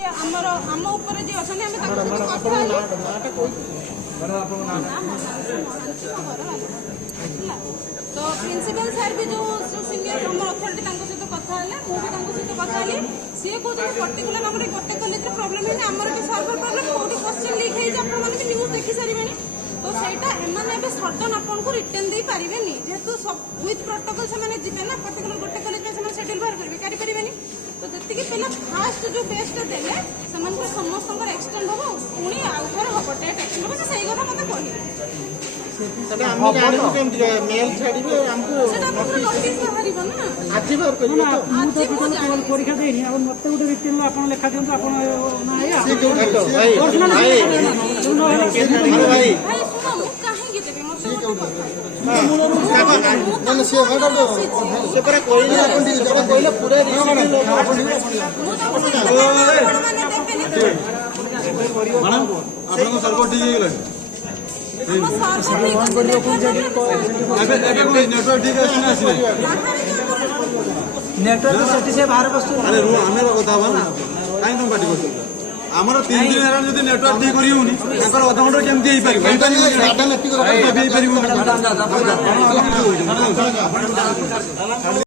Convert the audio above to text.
से हमर हम ऊपर जे अछन हम ताको कथा तो प्रिंसिपल सर भी जो सीनियर हम अथॉरिटी तांको सहित कथा हले मु भी तांको सहित कथा हले सी को जो पर्टिकुलर हमरे गोटे कॉलेज रे प्रॉब्लम है हमर भी सर्वर प्रॉब्लम कोठी क्वेश्चन लीक हे जे आपन माने न्यूज़ देखि सारिबेनी तो सेटा एमाने बे सडन आपन को रिटर्न दे पारिबेनी जेतु सब विथ प्रोटोकॉल से माने जिबे ना पर्टिकुलर गोटे कॉलेज में से शेड्यूल बाहर करबे करि परिबेनी तो जति के पहला फास्ट जो बेस्ट देले समान को समस्त एक्सटेंड हो पुणी आउथर हो डेट एक्सटेंड हो से सही কথা मते कहि तबे हम जानबो केम मेल छाडीबे हमको सेटा पूरा नोटिस बाहरिबो ना आज बार करियो तो आज को जान परीक्षा देनी अब मते उडे रिटर्न आपन लेखा दियंतु आपन ना आया से जो घटो भाई भाई भाई सुनो मु काहे के देबे मते मन से घटो से पर कोइले अपन जब कोइले पूरा रिसीव मैडम आपन सर्वर ठीक हे गेला नेटवर्क ठीक है नेटवर्क सेठी से बाहर बस्तु अरे रू आमे कथा बा ना काई तुम पार्टी करतो हमर 3 दिन हेरान जदी नेटवर्क ठीक करी होनी एकर आधा घंटा केमती हे पारि डाटा नेटवर्क हे पारि